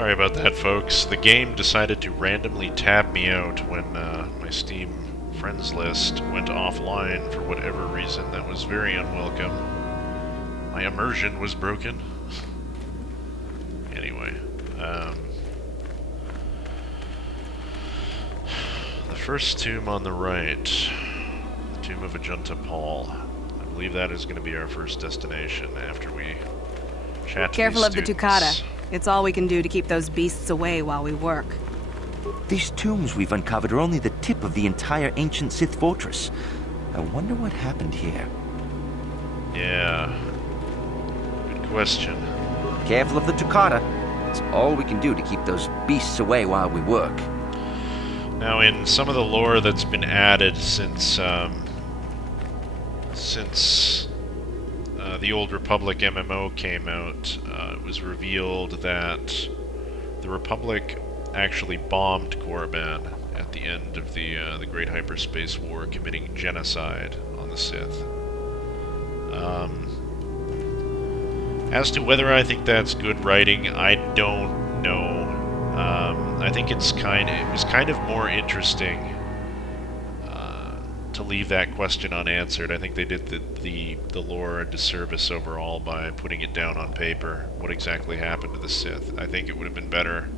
Sorry about that, folks. The game decided to randomly tab me out when my Steam friends list went offline for whatever reason. That was very unwelcome. My immersion was broken. Anyway, the first tomb on the right, the tomb of Ajunta Pall. I believe that is going to be our first destination after we chat to Careful these of the students. Tukata. It's all we can do to keep those beasts away while we work. These tombs we've uncovered are only the tip of the entire ancient Sith fortress. I wonder what happened here. Yeah. Good question. Careful of the Tukata. It's all we can do to keep those beasts away while we work. Now, in some of the lore that's been added since the Old Republic MMO came out, it was revealed that the Republic actually bombed Korriban at the end of the Great Hyperspace War, committing genocide on the Sith. As to whether I think that's good writing, I don't know. I think it was kind of more interesting to leave that question unanswered. I think they did the lore a disservice overall by putting it down on paper, what exactly happened to the Sith. I think it would have been better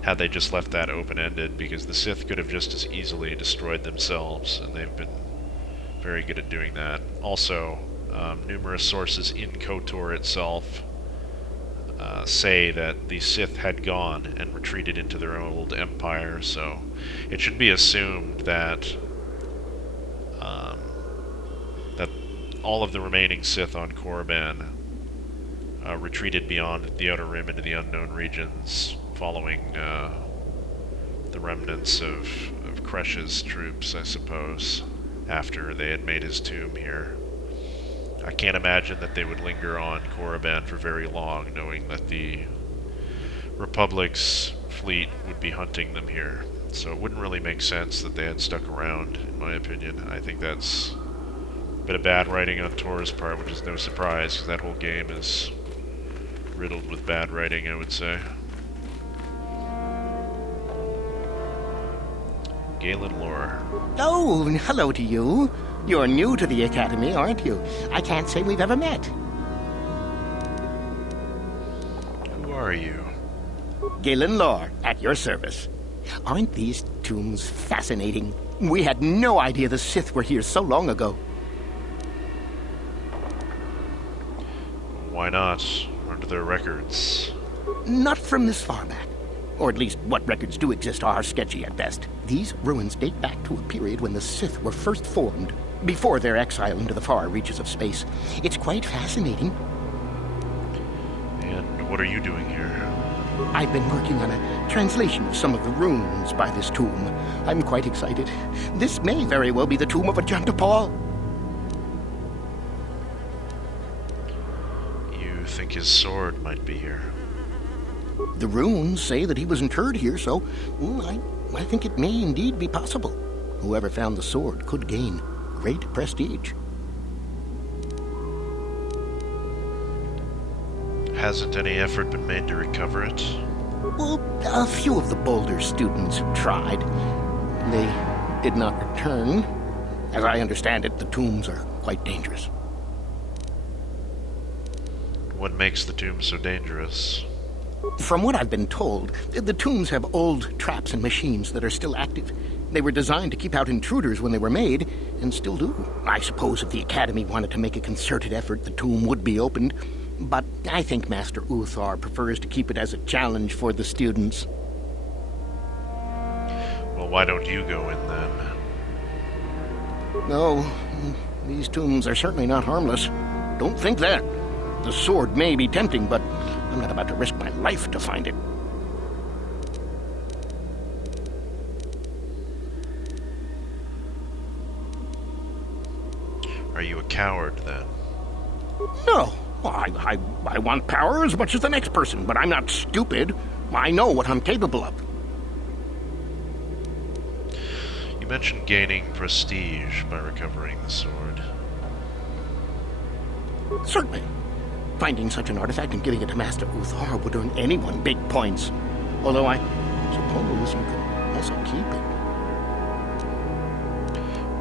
had they just left that open-ended, because the Sith could have just as easily destroyed themselves, and they've been very good at doing that. Also, numerous sources in KotOR itself say that the Sith had gone and retreated into their old empire, so it should be assumed that that all of the remaining Sith on Korriban retreated beyond the Outer Rim into the unknown regions, following the remnants of Kresh's troops, I suppose, after they had made his tomb here. I can't imagine that they would linger on Korriban for very long, knowing that the Republic's fleet would be hunting them here. So it wouldn't really make sense that they had stuck around, in my opinion. I think that's a bit of bad writing on Tor's part, which is no surprise, because that whole game is riddled with bad writing, I would say. Galen Lore. Oh, hello to you. You're new to the Academy, aren't you? I can't say we've ever met. Who are you? Galen Lore, at your service. Aren't these tombs fascinating? We had no idea the Sith were here so long ago. Why not? Under their records. Not from this far back. Or at least what records do exist are sketchy at best. These ruins date back to a period when the Sith were first formed, before their exile into the far reaches of space. It's quite fascinating. And what are you doing here? I've been working on a translation of some of the runes by this tomb. I'm quite excited. This may very well be the tomb of Ajunta Pall. You think his sword might be here? The runes say that he was interred here, so I think it may indeed be possible. Whoever found the sword could gain great prestige. Hasn't any effort been made to recover it? Well, a few of the Boulder students have tried. They did not return. As I understand it, the tombs are quite dangerous. What makes the tomb so dangerous? From what I've been told, the tombs have old traps and machines that are still active. They were designed to keep out intruders when they were made, and still do. I suppose if the Academy wanted to make a concerted effort, the tomb would be opened. But I think Master KotOR prefers to keep it as a challenge for the students. Well, why don't you go in then? No, these tombs are certainly not harmless. Don't think that. The sword may be tempting, but I'm not about to risk my life to find it. Are you a coward, then? No. Well, I want power as much as the next person, but I'm not stupid. I know what I'm capable of. You mentioned gaining prestige by recovering the sword. Certainly. Finding such an artifact and giving it to Master Uthar would earn anyone big points. Although I suppose you could also keep it.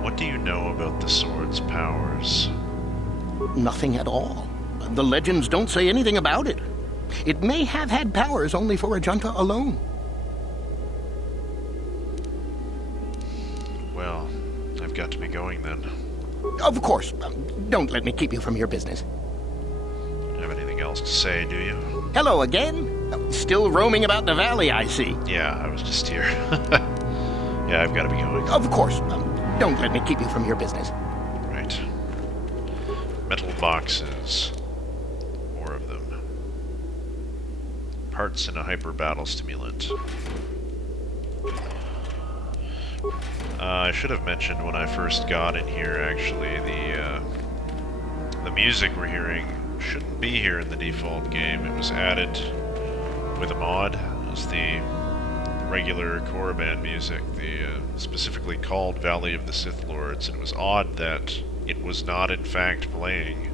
What do you know about the sword's powers? Nothing at all. The legends don't say anything about it. It may have had powers only for Ajunta alone. Well, I've got to be going then. Of course. Don't let me keep you from your business. Don't have anything else to say, do you? Hello again. Still roaming about the valley, I see. Yeah, I was just here. Yeah, I've got to be going. Of course. Don't let me keep you from your business. Right. Metal boxes. More of them. Parts in a hyper battle stimulant. I should have mentioned when I first got in here, actually, the music we're hearing shouldn't be here in the default game. It was added with a mod. It was the regular KotOR band music, specifically called Valley of the Sith Lords, and it was odd that it was not in fact playing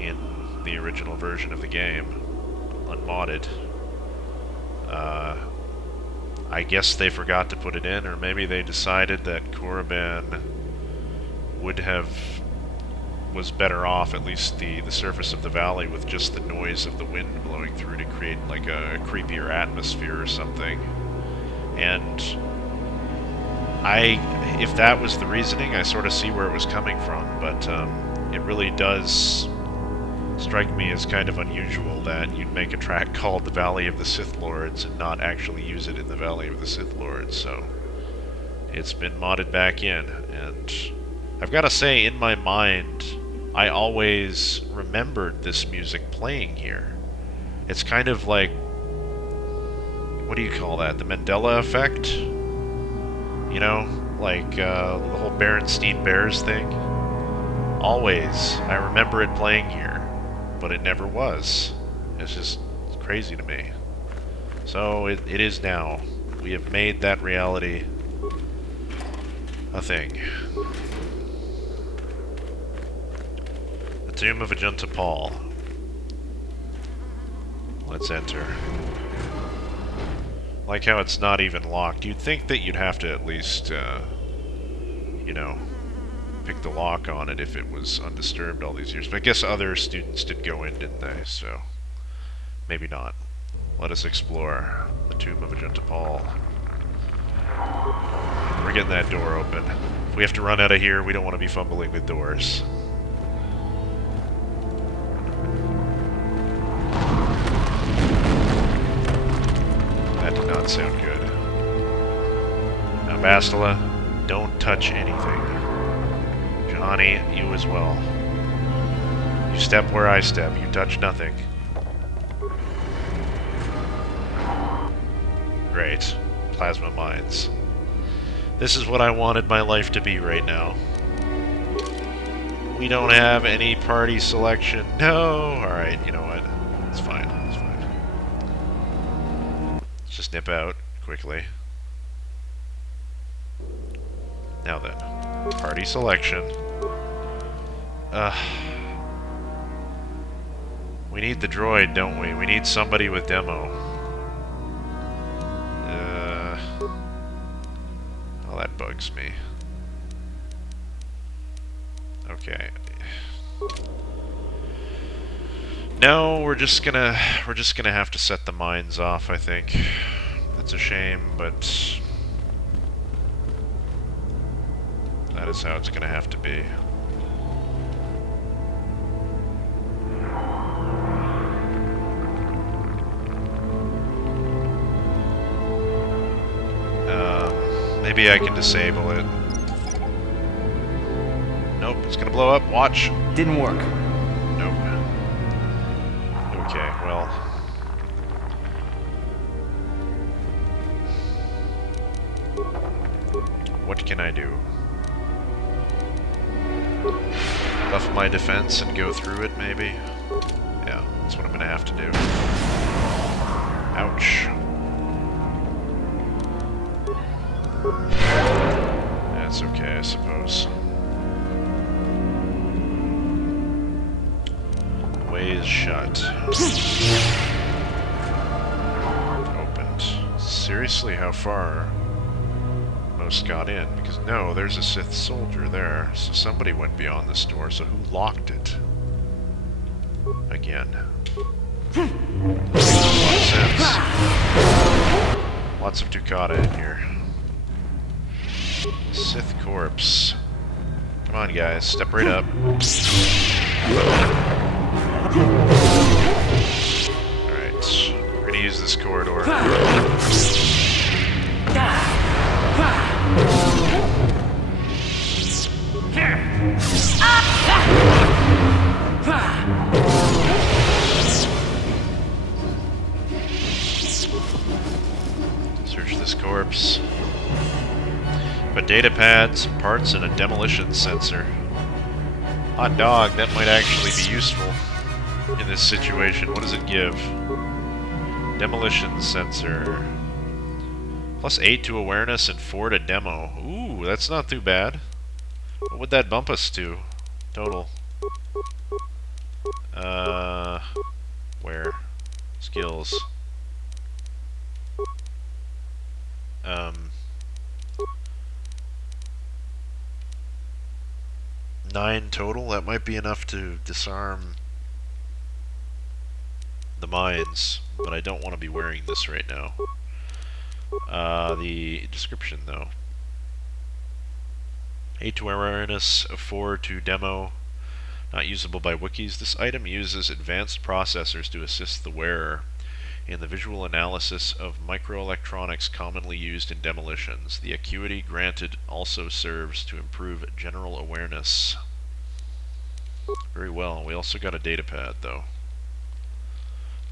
in the original version of the game, unmodded. I guess they forgot to put it in, or maybe they decided that KotOR band was better off, at least the surface of the valley, with just the noise of the wind blowing through to create like a creepier atmosphere or something. And if that was the reasoning, I sort of see where it was coming from, but it really does strike me as kind of unusual that you'd make a track called The Valley of the Sith Lords and not actually use it in the Valley of the Sith Lords, so it's been modded back in, and I've got to say, in my mind, I always remembered this music playing here. It's kind of like, what do you call that? The Mandela effect? You know, like the whole Berenstein Bears thing? Always. I remember it playing here, but it never was. It's just crazy to me. So it is now. We have made that reality a thing. The Tomb of Ajunta Pall. Let's enter. Like how it's not even locked. You'd think that you'd have to at least, you know, pick the lock on it if it was undisturbed all these years. But I guess other students did go in, didn't they? So, maybe not. Let us explore the Tomb of Ajunta Pall. We're getting that door open. If we have to run out of here, we don't want to be fumbling with doors. That did not sound good. Now, Bastila, don't touch anything. Johnny, you as well. You step where I step. You touch nothing. Great. Plasma mines. This is what I wanted my life to be right now. We don't have any party selection. No! Alright, you know what? It's fine. It's fine. Let's just nip out quickly. Now then. Party selection. We need the droid, don't we? We need somebody with demo. Oh, that bugs me. Okay. No, we're just gonna have to set the mines off, I think. That's a shame, but that is how it's gonna have to be. Maybe I can disable it. Nope, it's gonna blow up. Watch. Didn't work. Nope. Okay, well. What can I do? Buff my defense and go through it, maybe? Yeah, that's what I'm gonna have to do. Ouch. That's okay, I suppose. The way is shut. seriously how far most got in? Because no, there's a Sith soldier there, so somebody went beyond this door, so who locked it? Again. Makes a lot of sense. Lots of Ducata in here. Sith corpse. Come on, guys, step right up. Alright, we're gonna use this corridor. Search this corpse. A data pad, some parts, and a demolition sensor. Hot dog, that might actually be useful in this situation. What does it give? Demolition sensor. Plus 8 to awareness and 4 to demo. Ooh, that's not too bad. What would that bump us to? Total. Where? Skills. 9 total? That might be enough to disarm the mines, but I don't want to be wearing this right now. The description, though. 8 to awareness, 4 to demo. Not usable by wikis. This item uses advanced processors to assist the wearer in the visual analysis of microelectronics commonly used in demolitions. The acuity granted also serves to improve general awareness. Very well. We also got a data pad, though,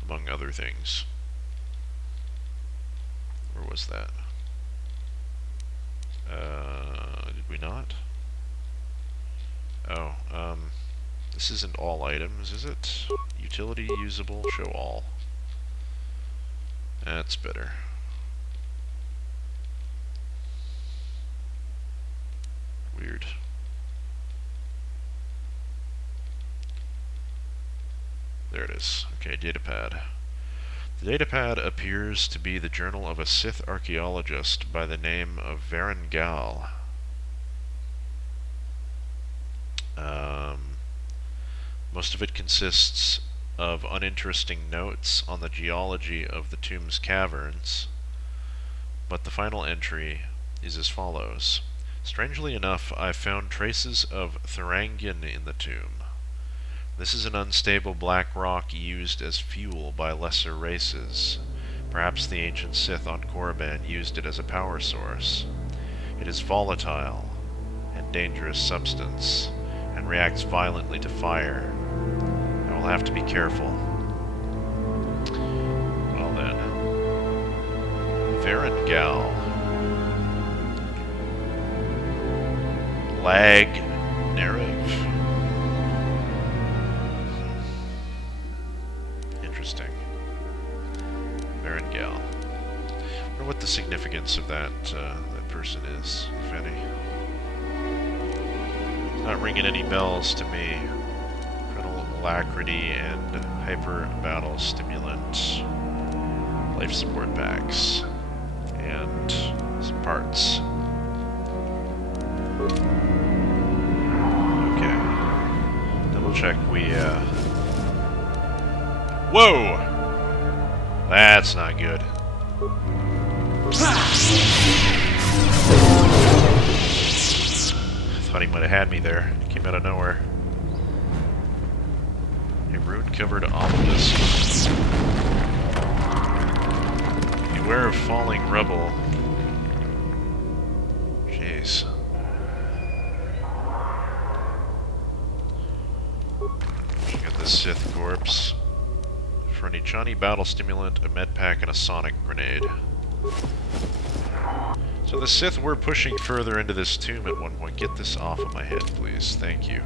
among other things. Where was that? Did we not? Oh, this isn't all items, is it? Utility, usable, show all. That's better. Weird. There it is. Okay, datapad. The datapad appears to be the journal of a Sith archaeologist by the name of Varen Gal. Most of it consists of uninteresting notes on the geology of the tomb's caverns, but the final entry is as follows. Strangely enough, I found traces of Thurangian in the tomb. This is an unstable black rock used as fuel by lesser races. Perhaps the ancient Sith on Korriban used it as a power source. It is volatile and dangerous substance, and reacts violently to fire. I will have to be careful. Well then. Varen Gal. Lag narrative. Interesting. Varen Gal. I wonder what the significance of that person is, if any. It's not ringing any bells to me. Frontal alacrity and hyper battle stimulant. Life support packs. And some parts. Okay. Double check we, Whoa! That's not good. Thought he might have had me there. Came out of nowhere. A rune-covered obelisk. Beware of falling rubble. Jeez. Got the Sith corpse. For an Ichani battle stimulant, a med pack, and a sonic grenade. So the Sith were pushing further into this tomb at one point. Get this off of my head, please. Thank you.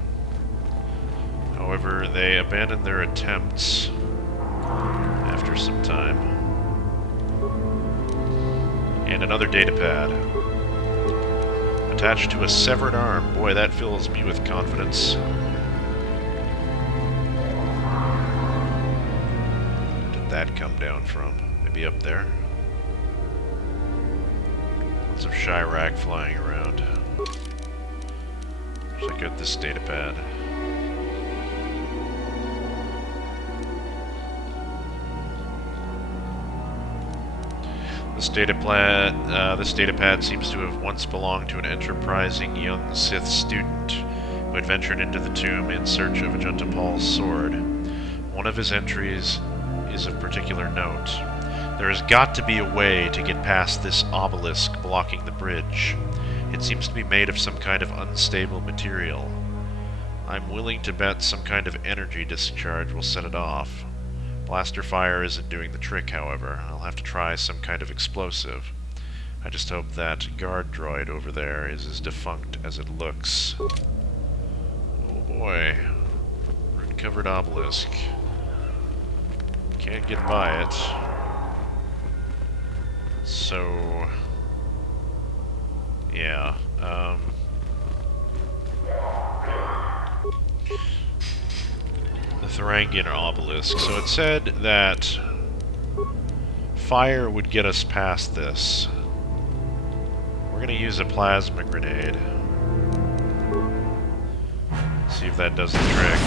However, they abandoned their attempts after some time. And another datapad. Attached to a severed arm. Boy, that fills me with confidence. Where did that come down from? Maybe up there? Lots of Chirac flying around. Check out this data pad. This data pad seems to have once belonged to an enterprising young Sith student who had ventured into the tomb in search of Ajunta Pall's sword. One of his entries is of particular note. There has got to be a way to get past this obelisk blocking the bridge. It seems to be made of some kind of unstable material. I'm willing to bet some kind of energy discharge will set it off. Blaster fire isn't doing the trick, however. I'll have to try some kind of explosive. I just hope that guard droid over there is as defunct as it looks. Oh boy. Rune-covered obelisk. Can't get by it. So... yeah, the Thurangian obelisk. So it said that fire would get us past this. We're gonna use a plasma grenade. See if that does the trick.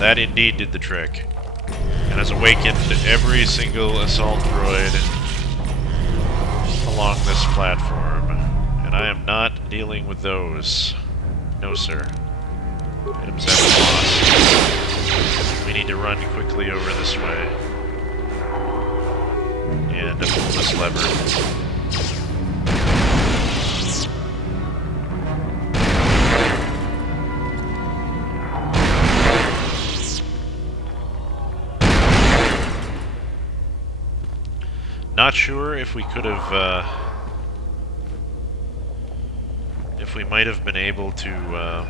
That indeed did the trick. And has awakened every single assault droid along this platform. And I am not dealing with those. No, sir. Items have been lost. We need to run quickly over this way. And pull this lever. Not sure if we could have, if we might have been able to,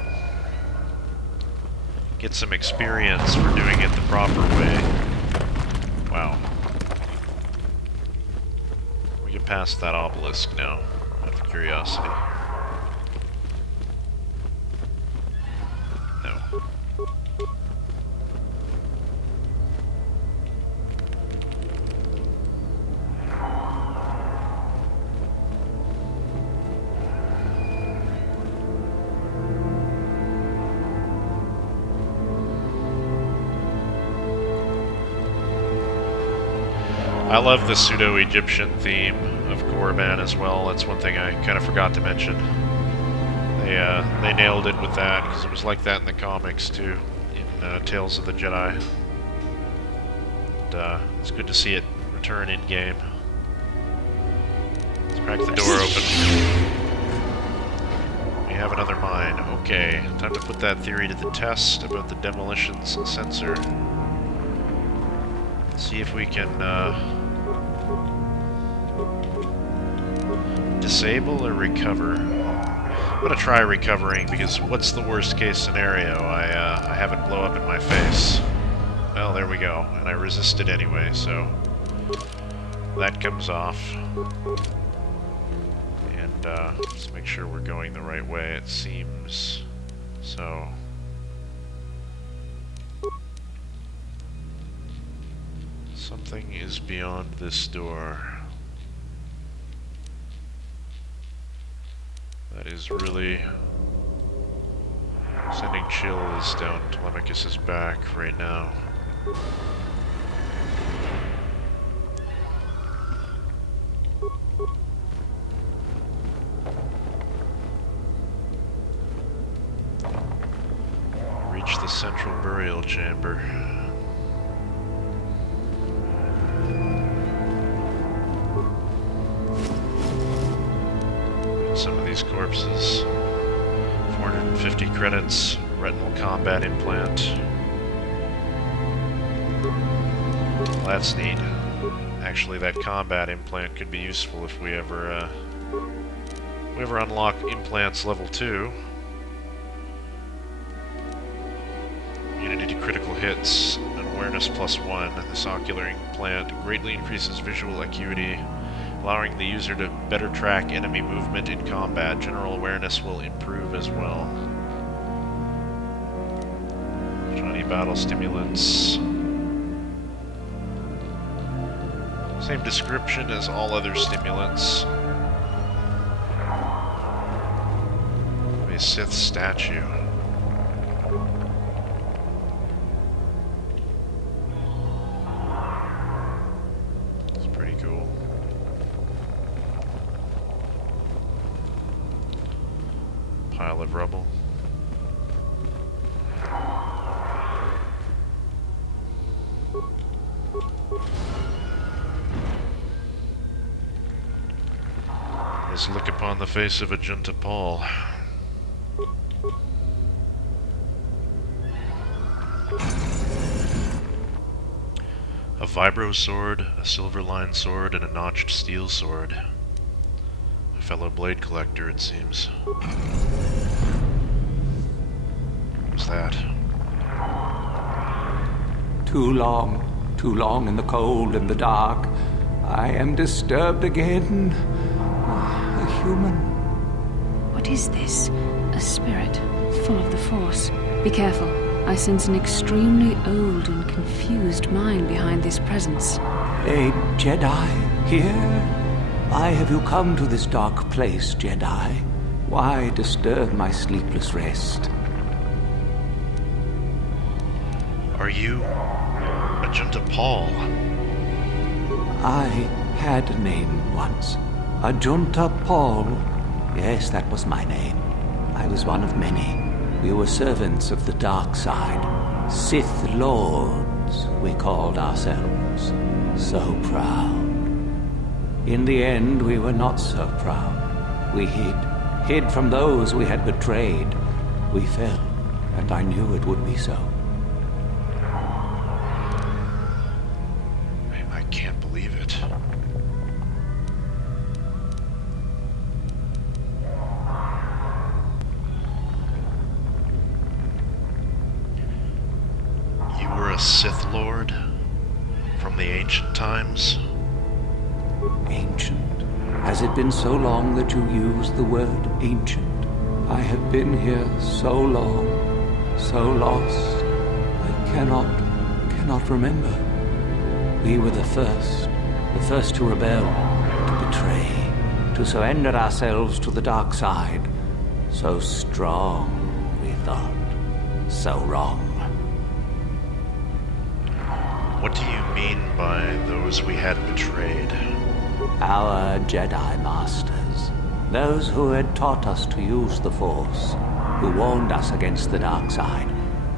get some experience for doing it the proper way. Wow. We get past that obelisk now, out of curiosity. No. I love the pseudo-Egyptian theme of Korriban as well. That's one thing I kind of forgot to mention. They nailed it with that, because it was like that in the comics too, in Tales of the Jedi. And it's good to see it return in-game. Let's crack the door open. We have another mine. Okay, time to put that theory to the test about the demolitions sensor. See if we can disable or recover. I'm gonna try recovering, because what's the worst case scenario? I have it blow up in my face. Well, there we go, and I resisted anyway, so that comes off. And let's make sure we're going the right way. It seems so. Something is beyond this door. That is really sending chills down Telemachus's back right now. Reach the central burial chamber. Some of these corpses. 450 credits, retinal combat implant. Well, that's neat. Actually, that combat implant could be useful if we ever unlock implants level 2. Immunity to critical hits, and awareness +1. This ocular implant greatly increases visual acuity, allowing the user to better track enemy movement in combat. General awareness will improve as well. Shiny battle stimulants. Same description as all other stimulants. A Sith statue. It's pretty cool. Pile of rubble. Let's look upon the face of Ajunta Pall. A vibro sword, a silver-lined sword, and a notched steel sword. A fellow blade collector, it seems. What's that? Too long in the cold and the dark. I am disturbed again. A human. What is this? A spirit, full of the Force. Be careful. I sense an extremely old and confused mind behind this presence. A Jedi here? Why have you come to this dark place, Jedi? Why disturb my sleepless rest? Are you Ajunta Pall? I had a name once. Ajunta Pall. Yes, that was my name. I was one of many. We were servants of the dark side. Sith Lords, we called ourselves. So proud. In the end, we were not so proud. We hid from those we had betrayed. We fell, and I knew it would be so. I can't believe it. You were a Sith Lord from the ancient times? Ancient. Has it been so long that you used the word ancient? I have been here so long, so lost. I cannot remember. We were the first to rebel, to betray, to surrender ourselves to the dark side. So strong, we thought. So wrong. What do you mean by those we had betrayed? Our Jedi Masters. Those who had taught us to use the Force, who warned us against the dark side,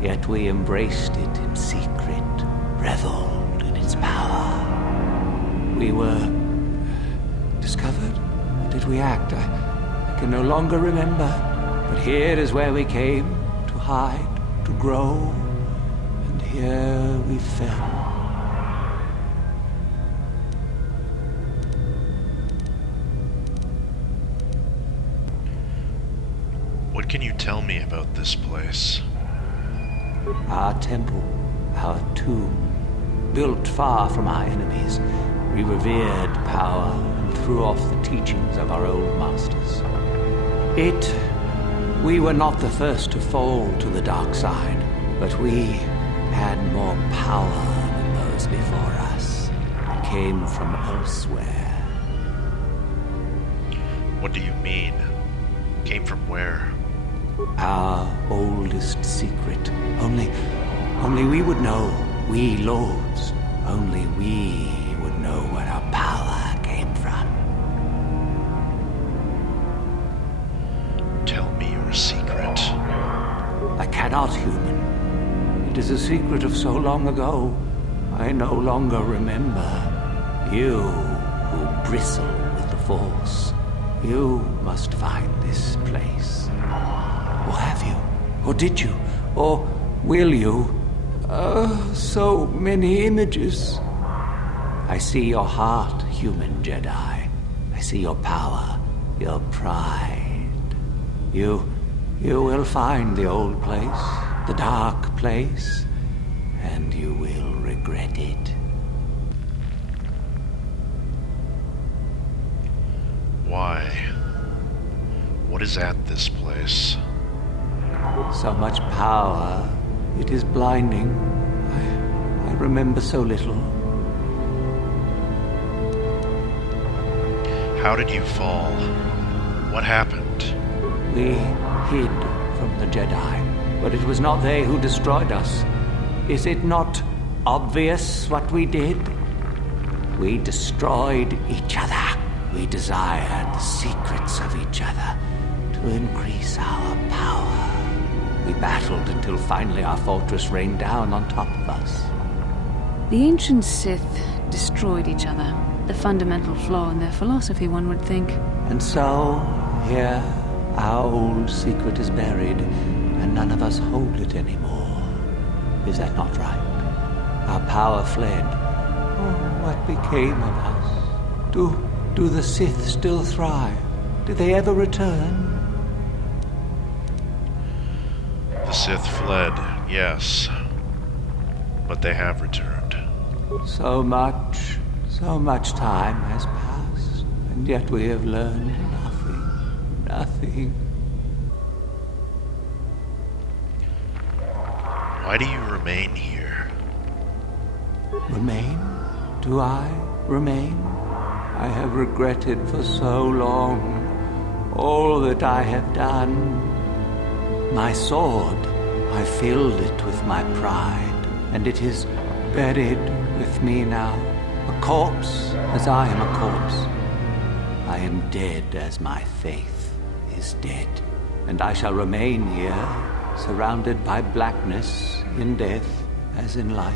yet we embraced it in secret, reveled in its power. We were discovered? Did we act? I can no longer remember. But here is where we came, to hide, to grow, and here we fell. What can you tell me about this place? Our temple, our tomb, built far from our enemies, we revered power and threw off the teachings of our old masters. We were not the first to fall to the dark side, but we had more power than those before us. We came from elsewhere. What do you mean? Came from where? Our oldest secret. Only we would know. We lords. Only we would know where our power came from. Tell me your secret. I cannot, human. It is a secret of so long ago. I no longer remember. You who bristle with the Force. You must find this place. Or have you? Or did you? Or will you? So many images. I see your heart, human Jedi. I see your power, your pride. You will find the old place, the dark place, and you will regret it. Why? What is at this place? So much power, it is blinding. I remember so little. How did you fall? What happened? We hid from the Jedi. But it was not they who destroyed us. Is it not obvious what we did? We destroyed each other. We desired the secrets of each other to increase our power. We battled until finally our fortress rained down on top of us. The ancient Sith destroyed each other. The fundamental flaw in their philosophy, one would think. And so, here, our old secret is buried, and none of us hold it anymore. Is that not right? Our power fled. Oh, what became of us? Do the Sith still thrive? Did they ever return? The Sith fled, yes. But they have returned. So much time has passed, and yet we have learned nothing. Why do you remain here? Remain? Do I remain? I have regretted for so long all that I have done. My sword, I filled it with my pride, and it is buried with me now, a corpse as I am a corpse. I am dead as my faith is dead, and I shall remain here, surrounded by blackness in death as in life.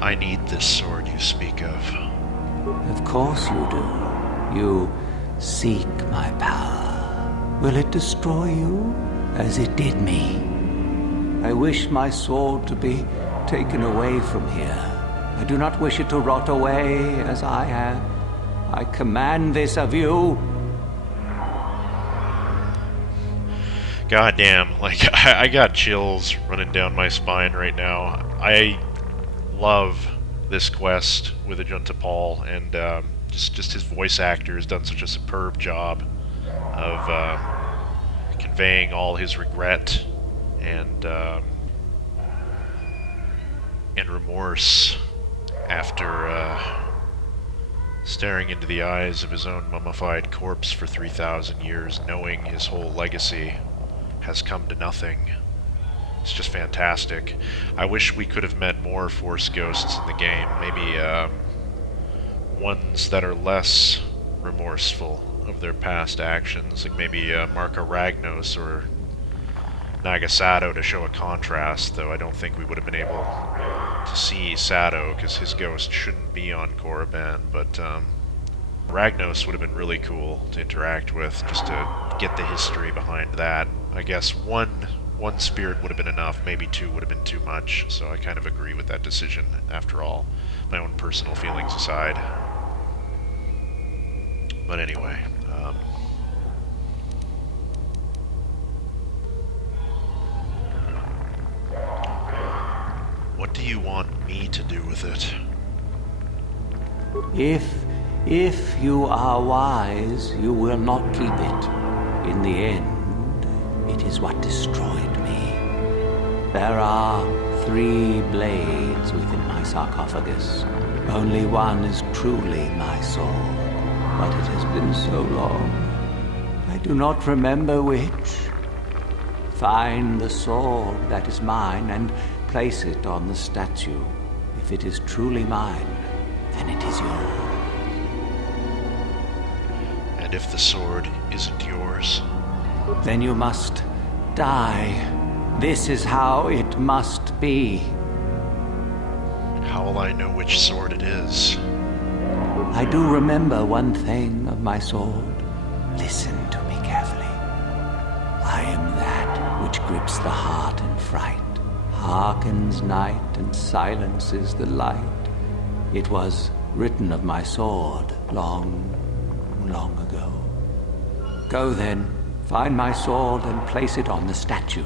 I need this sword you speak of. Of course you do. You seek my power. Will it destroy you as it did me? I wish my sword to be taken away from here. I do not wish it to rot away as I have. I command this of you. Goddamn, like, I got chills running down my spine right now. I love this quest with Ajunta Pall, and just his voice actor has done such a superb job of conveying all his regret and remorse after staring into the eyes of his own mummified corpse for 3,000 years, knowing his whole legacy has come to nothing. It's just fantastic. I wish we could have met more Force ghosts in the game. Maybe ones that are less remorseful of their past actions, like maybe Marka Ragnos or Naga Sado to show a contrast, though I don't think we would have been able to see Sado because his ghost shouldn't be on Korriban, but Ragnos would have been really cool to interact with, just to get the history behind that. I guess one spirit would have been enough, maybe two would have been too much, so I kind of agree with that decision after all, my own personal feelings aside. But anyway, what do you want me to do with it? If you are wise, you will not keep it. In the end, it is what destroyed me. There are 3 blades within my sarcophagus. Only one is truly my sword, but it has been so long. I do not remember which. Find the sword that is mine and place it on the statue. If it is truly mine, then it is yours. And if the sword isn't yours? Then you must die. This is how it must be. How will I know which sword it is? I do remember one thing of my sword. Listen to me carefully. I am that which grips the heart in fright, hearkens night and silences the light. It was written of my sword long, long ago. Go then, find my sword and place it on the statue.